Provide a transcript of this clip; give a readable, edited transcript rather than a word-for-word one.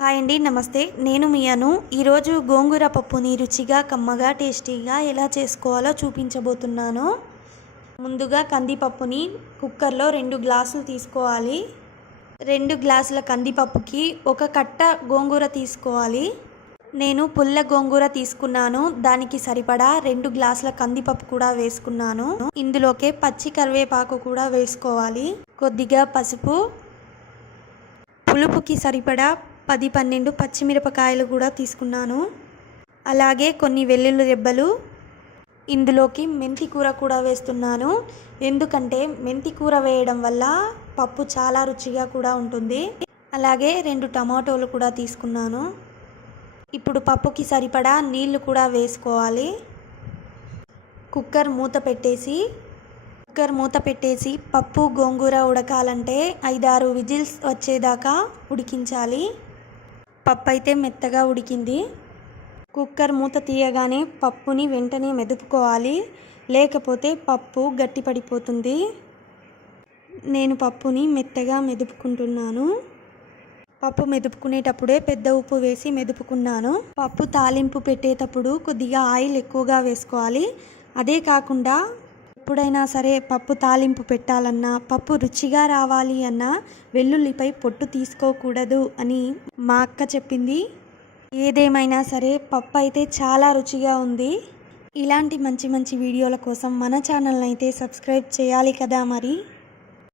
Hi అండి, నమస్తే. నేను మీ అను. ఈరోజు గోంగూర పప్పుని రుచిగా, కమ్మగా, టేస్టీగా ఎలా చేసుకోవాలో చూపించబోతున్నాను. ముందుగా కందిపప్పుని కుక్కర్లో 2 గ్లాసులు తీసుకోవాలి. 2 గ్లాసుల కందిపప్పుకి 1 కట్ట గోంగూర తీసుకోవాలి. నేను పుల్ల గోంగూర తీసుకున్నాను. దానికి సరిపడా 2 గ్లాసుల కందిపప్పు కూడా వేసుకున్నాను. ఇందులోకే పచ్చి కరివేపాకు కూడా వేసుకోవాలి. కొద్దిగా పసుపు, పులుపుకి సరిపడా 10-12 పచ్చిమిరపకాయలు కూడా తీసుకున్నాను. అలాగే కొన్ని వెల్లుల్లి రెబ్బలు. ఇందులోకి మెంతి కూర కూడా వేస్తున్నాను. ఎందుకంటే మెంతి కూర వేయడం వల్ల పప్పు చాలా రుచిగా కూడా ఉంటుంది. అలాగే 2 టమాటోలు కూడా తీసుకున్నాను. ఇప్పుడు పప్పుకి సరిపడా నీళ్లు కూడా వేసుకోవాలి. కుక్కర్ మూత పెట్టేసి పప్పు గోంగూర ఉడకాలంటే 5-6 విజిల్స్ వచ్చేదాకా ఉడికించాలి. పప్పు అయితే మెత్తగా ఉడికింది. కుక్కర్ మూత తీయగానే పప్పుని వెంటనే మెదుపుకోవాలి, లేకపోతే పప్పు గట్టిపడిపోతుంది. నేను పప్పుని మెత్తగా మెదుపుకుంటున్నాను. పప్పు మెదుపుకునేటప్పుడే పెద్ద ఉప్పు వేసి మెదుపుకున్నాను. పప్పు తాలింపు పెట్టేటప్పుడు కొద్దిగా ఆయిల్ ఎక్కువగా వేసుకోవాలి. అదే కాకుండా ఎప్పుడైనా సరే పప్పు తాలింపు పెట్టాలన్నా, పప్పు రుచిగా రావాలి అన్నా వెల్లుల్లిపై పొట్టు తీసుకోకూడదు అని మా అక్క చెప్పింది. ఏదేమైనా సరే పప్పు అయితే చాలా రుచిగా ఉంది. ఇలాంటి మంచి మంచి వీడియోల కోసం మన ఛానల్ని అయితే సబ్స్క్రైబ్ చేయాలి కదా మరి.